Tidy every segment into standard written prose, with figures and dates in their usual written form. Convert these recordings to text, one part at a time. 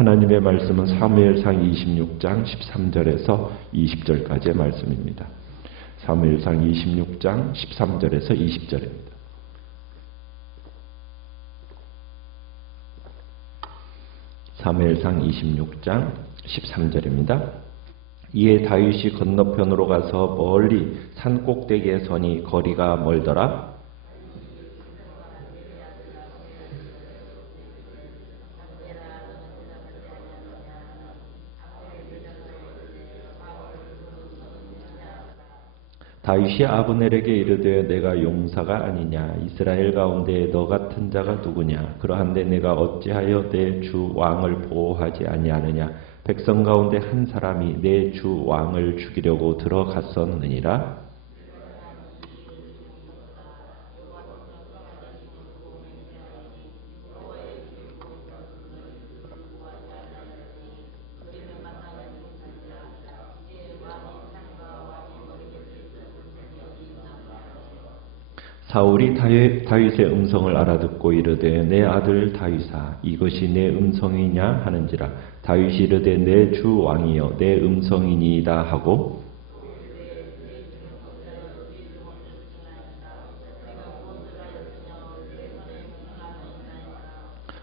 하나님의 말씀은 사무엘상 26장 13절에서 20절까지의 말씀입니다. 사무엘상 26장 13절에서 20절입니다. 사무엘상 26장 13절입니다. 이에 다윗이 건너편으로 가서 멀리 산 꼭대기에 서니 거리가 멀더라. 다윗이 아브넬에게 이르되 내가 용사가 아니냐? 이스라엘 가운데 너 같은 자가 누구냐? 그러한데 내가 어찌하여 내 주 왕을 보호하지 아니하느냐? 백성 가운데 한 사람이 내 주 왕을 죽이려고 들어갔었느니라. 사울이 다윗의 음성을 알아듣고 이르되 내 아들 다윗아 이것이 내 음성이냐 하는지라. 다윗이 이르되 내 주 왕이여 내 음성이니이다 하고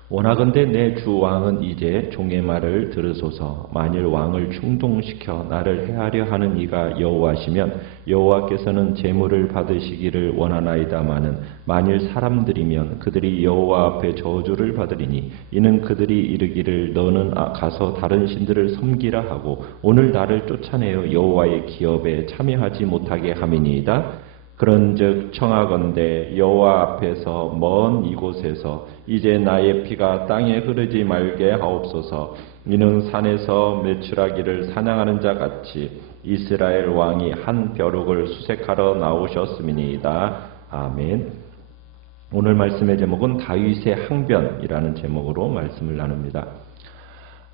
원하건대 내 주 왕은 이제 종의 말을 들으소서. 만일 왕을 충동시켜 나를 해하려 하는 이가 여호와시면 여호와께서는 제물을 받으시기를 원하나이다마는 만일 사람들이면 그들이 여호와 앞에 저주를 받으리니 이는 그들이 이르기를 너는 가서 다른 신들을 섬기라 하고 오늘 나를 쫓아내어 여호와의 기업에 참여하지 못하게 함이니이다. 그런즉 청하건대 여호와 앞에서 먼 이곳에서 이제 나의 피가 땅에 흐르지 말게 하옵소서. 이는 산에서 매출하기를 사냥하는 자 같이 이스라엘 왕이 한 벼룩을 수색하러 나오셨음이니이다. 아멘. 오늘 말씀의 제목은 다윗의 항변이라는 제목으로 말씀을 나눕니다.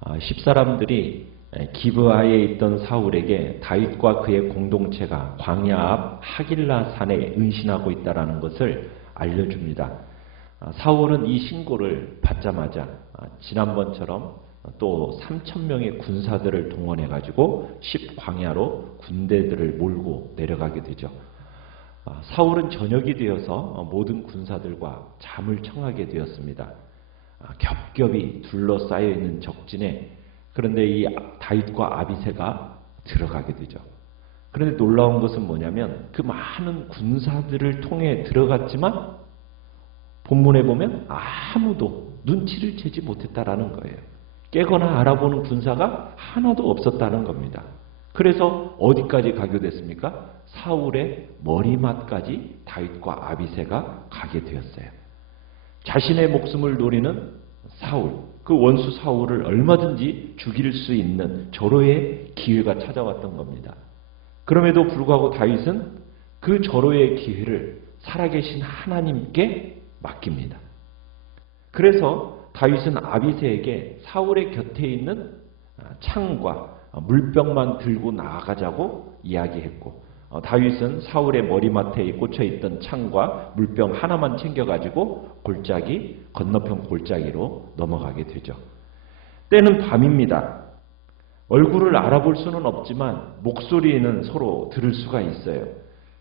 10사람들이 기브아에 있던 사울에게 다윗과 그의 공동체가 광야 앞 하길라 산에 은신하고 있다는 것을 알려줍니다. 사울은 이 신고를 받자마자 지난번처럼 또 3,000명의 군사들을 동원해가지고 10광야로 군대들을 몰고 내려가게 되죠. 사울은 저녁이 되어서 모든 군사들과 잠을 청하게 되었습니다. 겹겹이 둘러싸여 있는 적진에 그런데 이 다윗과 아비새가 들어가게 되죠. 그런데 놀라운 것은 뭐냐면 그 많은 군사들을 통해 들어갔지만 본문에 보면 아무도 눈치를 채지 못했다라는 거예요. 깨거나 알아보는 군사가 하나도 없었다는 겁니다. 그래서 어디까지 가게 됐습니까? 사울의 머리맡까지 다윗과 아비새가 가게 되었어요. 자신의 목숨을 노리는 사울, 그 원수 사울을 얼마든지 죽일 수 있는 절호의 기회가 찾아왔던 겁니다. 그럼에도 불구하고 다윗은 그 절호의 기회를 살아계신 하나님께 맡깁니다. 그래서 다윗은 아비새에게 사울의 곁에 있는 창과 물병만 들고 나아가자고 이야기했고 다윗은 사울의 머리맡에 꽂혀있던 창과 물병 하나만 챙겨가지고 건너편 골짜기로 넘어가게 되죠. 때는 밤입니다. 얼굴을 알아볼 수는 없지만 목소리는 서로 들을 수가 있어요.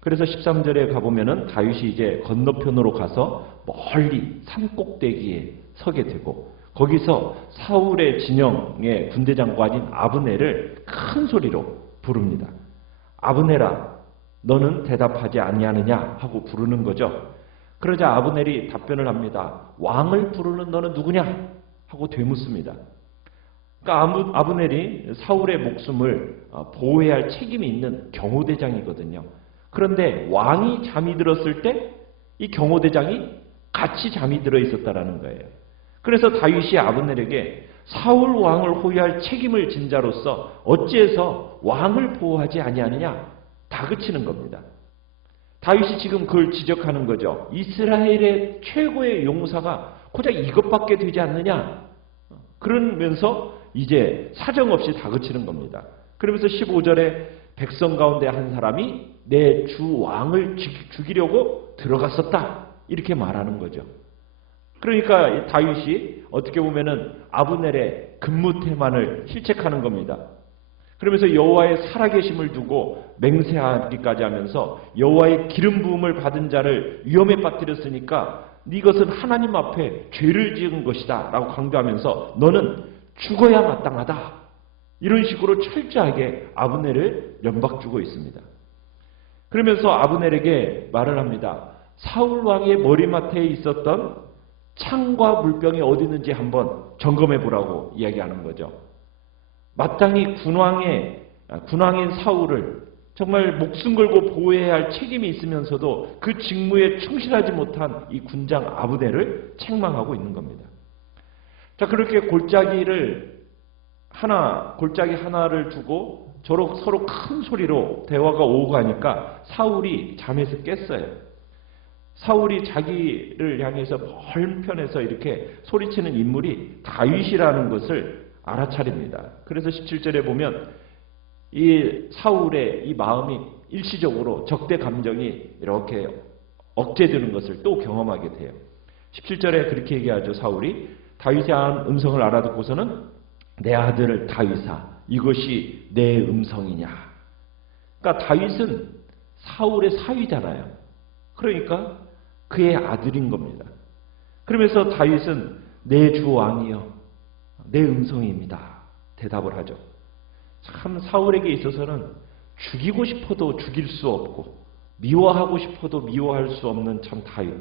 그래서 13절에 가보면은 다윗이 이제 건너편으로 가서 멀리 산 꼭대기에 서게 되고 거기서 사울의 진영의 군대장관인 아브넬을 큰 소리로 부릅니다. 아브넬아 너는 대답하지 아니하느냐 하고 부르는 거죠. 그러자 아브넬이 답변을 합니다. 왕을 부르는 너는 누구냐 하고 되묻습니다. 그러니까 아브넬이 사울의 목숨을 보호해야 할 책임이 있는 경호대장이거든요. 그런데 왕이 잠이 들었을 때 이 경호대장이 같이 잠이 들어 있었다라는 거예요. 그래서 다윗이 아브넬에게 사울 왕을 호위할 책임을 진 자로서 어찌해서 왕을 보호하지 아니하느냐 다그치는 겁니다. 다윗이 지금 그걸 지적하는 거죠. 이스라엘의 최고의 용사가 고작 이것밖에 되지 않느냐. 그러면서 이제 사정없이 다그치는 겁니다. 그러면서 15절에 백성 가운데 한 사람이 내 주 왕을 죽이려고 들어갔었다. 이렇게 말하는 거죠. 그러니까 이 다윗이 어떻게 보면은 아브넬의 근무태만을 실책하는 겁니다. 그러면서 여호와의 살아계심을 두고 맹세하기까지 하면서 여호와의 기름 부음을 받은 자를 위험에 빠뜨렸으니까 이것은 하나님 앞에 죄를 지은 것이다 라고 강조하면서 너는 죽어야 마땅하다, 이런 식으로 철저하게 아브넬을 연박주고 있습니다. 그러면서 아브넬에게 말을 합니다. 사울 왕의 머리맡에 있었던 창과 물병이 어디 있는지 한번 점검해 보라고 이야기하는 거죠. 마땅히 군왕인 사울을 정말 목숨 걸고 보호해야 할 책임이 있으면서도 그 직무에 충실하지 못한 이 군장 아브넬을 책망하고 있는 겁니다. 자, 그렇게 골짜기 하나를 두고 서로 큰 소리로 대화가 오고 가니까 사울이 잠에서 깼어요. 사울이 자기를 향해서 먼 편에서 이렇게 소리치는 인물이 다윗이라는 것을 알아차립니다. 그래서 17절에 보면 이 사울의 이 마음이 일시적으로 적대 감정이 이렇게 억제되는 것을 또 경험하게 돼요. 17절에 그렇게 얘기하죠. 사울이 다윗의 음성을 알아듣고서는 내 아들 다윗아, 이것이 내 음성이냐. 그러니까 다윗은 사울의 사위잖아요. 그러니까 그의 아들인 겁니다. 그러면서 다윗은 내 주 왕이여, 내 음성입니다, 대답을 하죠. 참 사울에게 있어서는 죽이고 싶어도 죽일 수 없고 미워하고 싶어도 미워할 수 없는 참 다윗.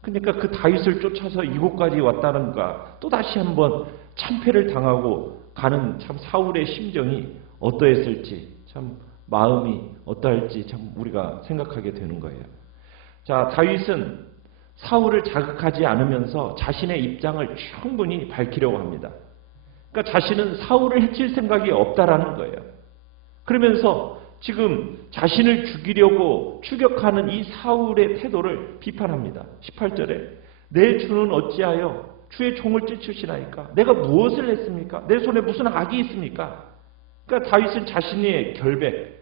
그러니까 그 다윗을 쫓아서 이곳까지 왔다는가, 또다시 한번 참패를 당하고 가는 참 사울의 심정이 어떠했을지, 참 마음이 어떠할지 참 우리가 생각하게 되는 거예요. 자, 다윗은 사울을 자극하지 않으면서 자신의 입장을 충분히 밝히려고 합니다. 그러니까 자신은 사울을 해칠 생각이 없다라는 거예요. 그러면서 지금 자신을 죽이려고 추격하는 이 사울의 태도를 비판합니다. 18절에 내 주는 어찌하여 주의 종을 찢으시나이까? 내가 무엇을 했습니까? 내 손에 무슨 악이 있습니까? 그러니까 다윗은 자신의 결백,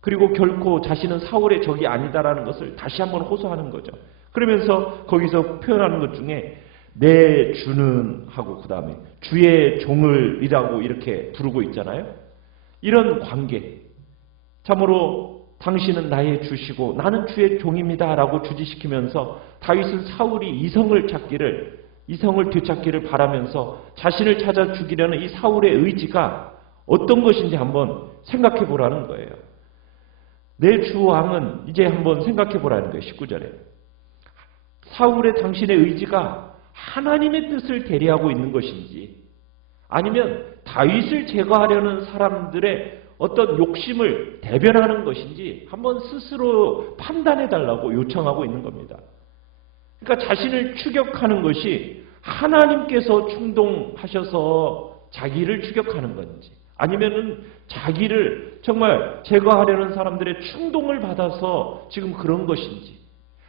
그리고 결코 자신은 사울의 적이 아니다라는 것을 다시 한번 호소하는 거죠. 그러면서 거기서 표현하는 것 중에 내 주는 하고 그 다음에 주의 종을이라고 이렇게 부르고 있잖아요. 이런 관계, 참으로 당신은 나의 주시고 나는 주의 종입니다 라고 주지시키면서 다윗은 사울이 이성을 되찾기를 바라면서 자신을 찾아 죽이려는 이 사울의 의지가 어떤 것인지 한번 생각해 보라는 거예요. 내 주 왕은 이제 한번 생각해 보라는 거예요. 19절에 사울의 당신의 의지가 하나님의 뜻을 대리하고 있는 것인지, 아니면 다윗을 제거하려는 사람들의 어떤 욕심을 대변하는 것인지 한번 스스로 판단해 달라고 요청하고 있는 겁니다. 그러니까 자신을 추격하는 것이 하나님께서 충동하셔서 자기를 추격하는 건지, 아니면은 자기를 정말 제거하려는 사람들의 충동을 받아서 지금 그런 것인지,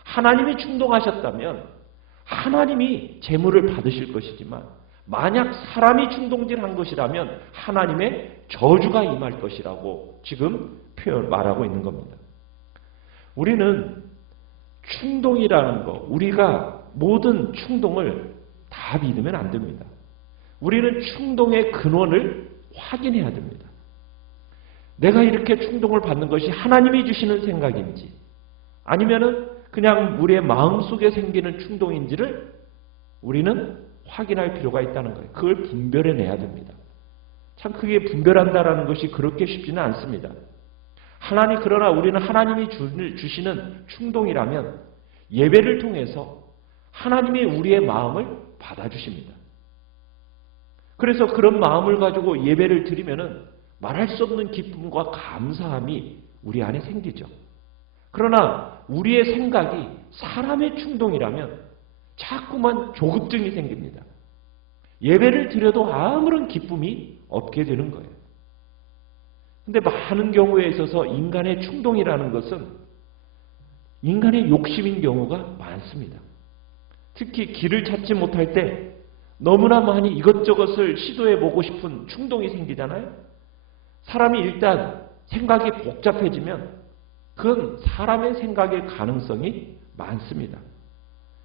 하나님이 충동하셨다면 하나님이 재물을 받으실 것이지만 만약 사람이 충동질한 것이라면 하나님의 저주가 임할 것이라고 지금 말하고 있는 겁니다. 우리는 충동이라는 거, 우리가 모든 충동을 다 믿으면 안 됩니다. 우리는 충동의 근원을 확인해야 됩니다. 내가 이렇게 충동을 받는 것이 하나님이 주시는 생각인지, 아니면은 그냥 우리의 마음속에 생기는 충동인지를 우리는 확인할 필요가 있다는 거예요. 그걸 분별해내야 됩니다. 참 그게 분별한다라는 것이 그렇게 쉽지는 않습니다. 그러나 우리는 하나님이 주시는 충동이라면 예배를 통해서 하나님이 우리의 마음을 받아주십니다. 그래서 그런 마음을 가지고 예배를 드리면은 말할 수 없는 기쁨과 감사함이 우리 안에 생기죠. 그러나 우리의 생각이 사람의 충동이라면 자꾸만 조급증이 생깁니다. 예배를 드려도 아무런 기쁨이 없게 되는 거예요. 근데 많은 경우에 있어서 인간의 충동이라는 것은 인간의 욕심인 경우가 많습니다. 특히 길을 찾지 못할 때 너무나 많이 이것저것을 시도해보고 싶은 충동이 생기잖아요. 사람이 일단 생각이 복잡해지면 그건 사람의 생각일 가능성이 많습니다.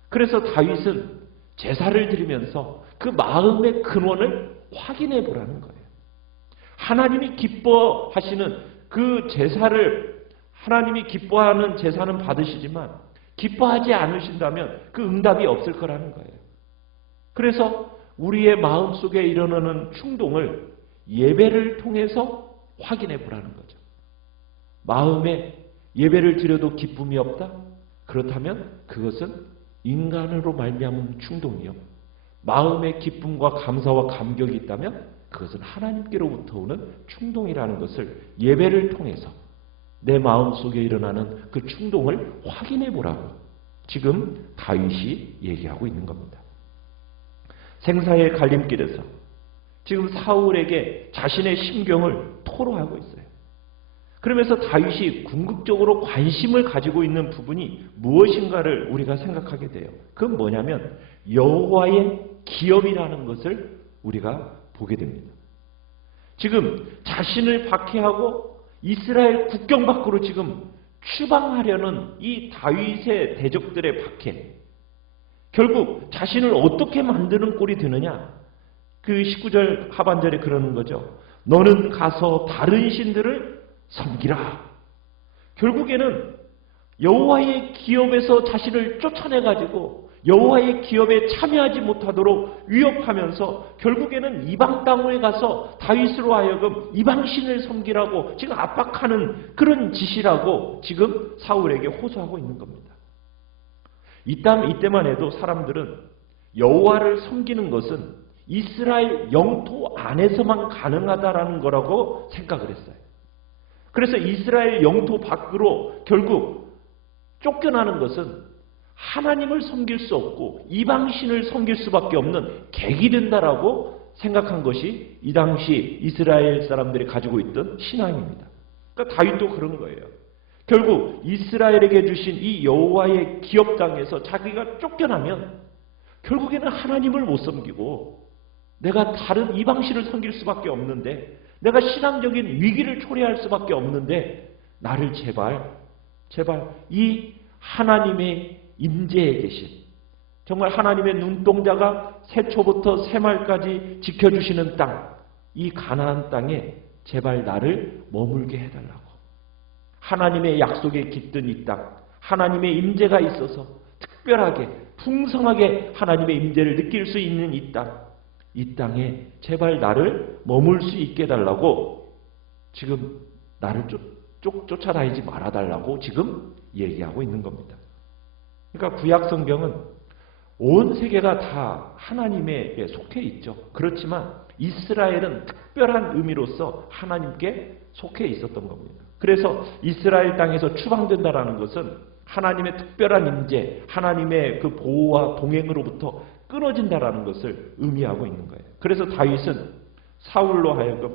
그래서 다윗은 제사를 드리면서 그 마음의 근원을 확인해 보라는 거예요. 하나님이 기뻐하시는 그 제사를, 하나님이 기뻐하는 제사는 받으시지만 기뻐하지 않으신다면 그 응답이 없을 거라는 거예요. 그래서 우리의 마음속에 일어나는 충동을 예배를 통해서 확인해 보라는 거죠. 마음에 예배를 드려도 기쁨이 없다? 그렇다면 그것은 인간으로 말미암은 충동이요. 마음의 기쁨과 감사와 감격이 있다면 그것은 하나님께로부터 오는 충동이라는 것을 예배를 통해서 내 마음속에 일어나는 그 충동을 확인해 보라고 지금 다윗이 얘기하고 있는 겁니다. 생사의 갈림길에서 지금 사울에게 자신의 심경을 토로하고 있어요. 그러면서 다윗이 궁극적으로 관심을 가지고 있는 부분이 무엇인가를 우리가 생각하게 돼요. 그건 뭐냐면 여호와의 기업이라는 것을 우리가 보게 됩니다. 지금 자신을 박해하고 이스라엘 국경 밖으로 지금 추방하려는 이 다윗의 대적들의 박해, 결국 자신을 어떻게 만드는 꼴이 되느냐? 그 19절 하반절에 그러는 거죠. 너는 가서 다른 신들을 섬기라. 결국에는 여호와의 기업에서 자신을 쫓아내가지고 여호와의 기업에 참여하지 못하도록 위협하면서 결국에는 이방 땅에 가서 다윗으로 하여금 이방신을 섬기라고 지금 압박하는 그런 짓이라고 지금 사울에게 호소하고 있는 겁니다. 이때만 해도 사람들은 여호와를 섬기는 것은 이스라엘 영토 안에서만 가능하다라는 거라고 생각을 했어요. 그래서 이스라엘 영토 밖으로 결국 쫓겨나는 것은 하나님을 섬길 수 없고 이방신을 섬길 수밖에 없는 객이 된다라고 생각한 것이 이 당시 이스라엘 사람들이 가지고 있던 신앙입니다. 그러니까 다윗도 그런 거예요. 결국 이스라엘에게 주신 이 여호와의 기업 땅에서 자기가 쫓겨나면 결국에는 하나님을 못 섬기고 내가 다른 이방신을 섬길 수밖에 없는데, 내가 신앙적인 위기를 초래할 수밖에 없는데 나를 제발 이 하나님의 임재에 계신, 정말 하나님의 눈동자가 새초부터 새말까지 지켜주시는 땅, 이 가나안 땅에 제발 나를 머물게 해달라고. 하나님의 약속에 깃든 이 땅, 하나님의 임재가 있어서 특별하게 풍성하게 하나님의 임재를 느낄 수 있는 이 땅, 이 땅에 제발 나를 머물 수 있게 해달라고 지금 나를 쫓아다니지 말아달라고 지금 얘기하고 있는 겁니다. 그러니까 구약 성경은 온 세계가 다 하나님에게 속해 있죠. 그렇지만 이스라엘은 특별한 의미로서 하나님께 속해 있었던 겁니다. 그래서 이스라엘 땅에서 추방된다라는 것은 하나님의 특별한 임재, 하나님의 그 보호와 동행으로부터 끊어진다라는 것을 의미하고 있는 거예요. 그래서 다윗은 사울로 하여금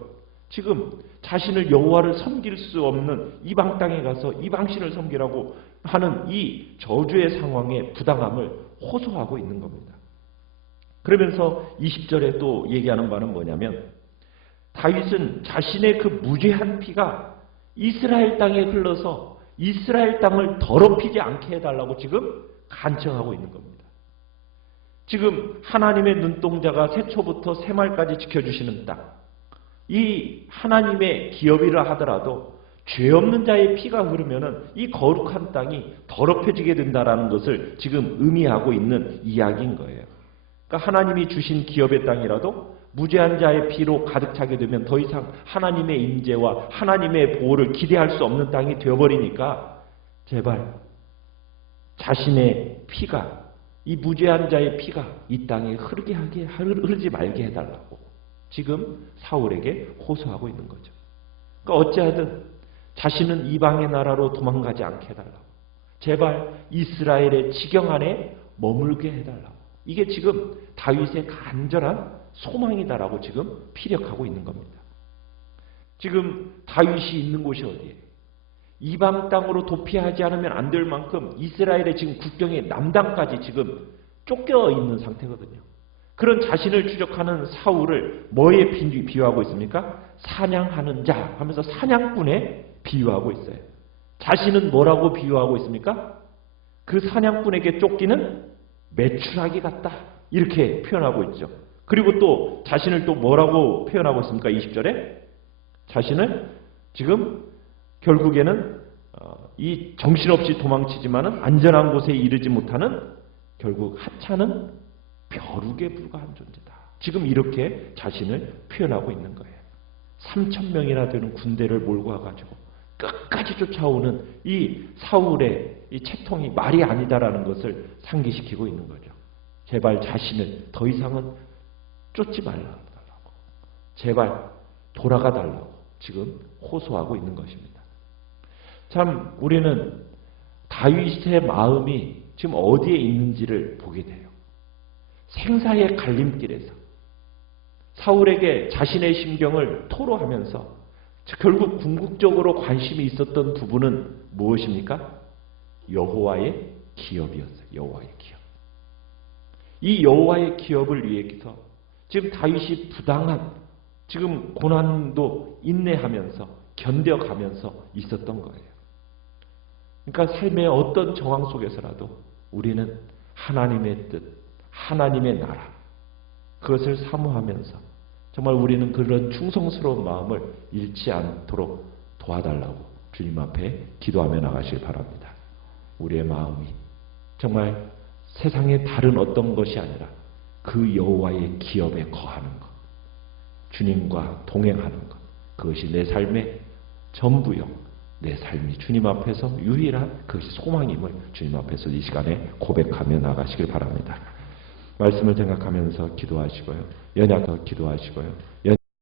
지금 자신을 여호와를 섬길 수 없는 이방 땅에 가서 이방신을 섬기라고 하는 이 저주의 상황의 부당함을 호소하고 있는 겁니다. 그러면서 20절에 또 얘기하는 바는 뭐냐면 다윗은 자신의 그 무죄한 피가 이스라엘 땅에 흘러서 이스라엘 땅을 더럽히지 않게 해달라고 지금 간청하고 있는 겁니다. 지금 하나님의 눈동자가 새초부터 새말까지 지켜주시는 땅, 이 하나님의 기업이라 하더라도 죄 없는 자의 피가 흐르면은 이 거룩한 땅이 더럽혀지게 된다라는 것을 지금 의미하고 있는 이야기인 거예요. 그러니까 하나님이 주신 기업의 땅이라도 무죄한 자의 피로 가득 차게 되면 더 이상 하나님의 임재와 하나님의 보호를 기대할 수 없는 땅이 되어버리니까 제발 자신의 피가, 이 무죄한 자의 피가 이 땅에 흐르지 말게 해달라고 지금 사울에게 호소하고 있는 거죠. 그러니까 어찌하든 자신은 이방의 나라로 도망가지 않게 해달라고, 제발 이스라엘의 지경 안에 머물게 해달라고. 이게 지금 다윗의 간절한 소망이다라고 지금 피력하고 있는 겁니다. 지금 다윗이 있는 곳이 어디예요? 이방 땅으로 도피하지 않으면 안 될 만큼 이스라엘의 지금 국경의 남당까지 지금 쫓겨 있는 상태거든요. 그런 자신을 추적하는 사울을 뭐에 비유하고 있습니까? 사냥하는 자 하면서 사냥꾼에 비유하고 있어요. 자신은 뭐라고 비유하고 있습니까? 그 사냥꾼에게 쫓기는 메추라기 같다. 이렇게 표현하고 있죠. 그리고 또 자신을 또 뭐라고 표현하고 있습니까? 20절에 자신을 지금 결국에는 이 정신없이 도망치지만은 안전한 곳에 이르지 못하는 결국 하찮은 벼룩에 불과한 존재다. 지금 이렇게 자신을 표현하고 있는 거예요. 3,000명이나 되는 군대를 몰고 와가지고 끝까지 쫓아오는 이 사울의 이 채통이 말이 아니다라는 것을 상기시키고 있는 거죠. 제발 자신을 더 이상은 쫓지 말라고, 제발 돌아가 달라고 지금 호소하고 있는 것입니다. 참 우리는 다윗의 마음이 지금 어디에 있는지를 보게 돼요. 생사의 갈림길에서 사울에게 자신의 심경을 토로하면서 결국 궁극적으로 관심이 있었던 부분은 무엇입니까? 여호와의 기업이었어요. 여호와의 기업. 이 여호와의 기업을 위해서 지금 다윗이 부당한 지금 고난도 인내하면서 견뎌가면서 있었던 거예요. 그러니까 삶의 어떤 정황 속에서라도 우리는 하나님의 뜻, 하나님의 나라 그것을 사모하면서 정말 우리는 그런 충성스러운 마음을 잃지 않도록 도와달라고 주님 앞에 기도하며 나가시길 바랍니다. 우리의 마음이 정말 세상의 다른 어떤 것이 아니라 그 여호와의 기업에 거하는 것, 주님과 동행하는 것, 그것이 내 삶의 전부요. 내 삶이 주님 앞에서 유일한 그것이 소망임을 주님 앞에서 이 시간에 고백하며 나가시길 바랍니다. 말씀을 생각하면서 기도하시고요. 연약하고 기도하시고요.